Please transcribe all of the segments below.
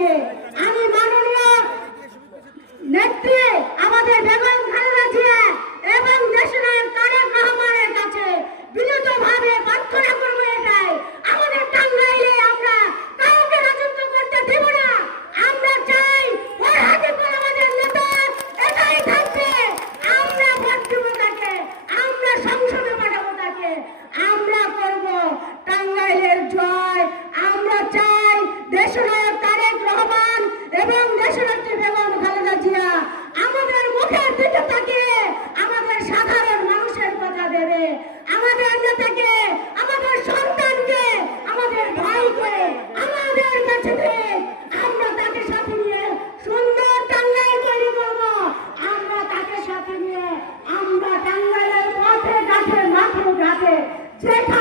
থেকে আমি মাননীয় নেত্রী আমাদের বেগম খালেদা জিয়া এবং দেশের তারেক রহমানের কাছে বিনীতভাবে প্রার্থনা করব এটাই। আমাদের টাঙ্গাইলে আমরা কাউকে রাজত্ব করতে দেব না। আমরা চাই আমরা সংসদে পাঠাবো তাকে। আমরা করব টাঙ্গাইলের জয়। আমরা চাই দেশের দেশের দিকে তাকিয়ে আমাদের সাধারণ মানুষের কথা ভেবে। আমাদের নেতাকে আমাদের সন্তানকে আমাদের ভাইকে আমাদের কাছে আমরা তাকে সাথে নিয়ে সুন্দর টাঙ্গাইল তৈরি করব। আমরা তাকে সাথে নিয়ে আমরা টাঙ্গাইলের পথে, ঘাটে, মাঠে, ঘাটে, যেখানে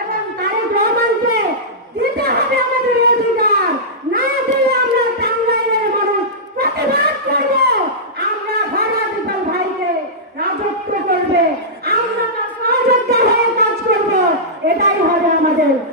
এবং তারেক রহমানকে দিতে হবে আমাদের না দিলে আমরা টাঙ্গাইলের মানুষ প্রতিবাদ আমরা ভাড়া বিপাল ভাইকে রাজত্ব করবে। আমরা কাজ করব। এটাই হবে আমাদের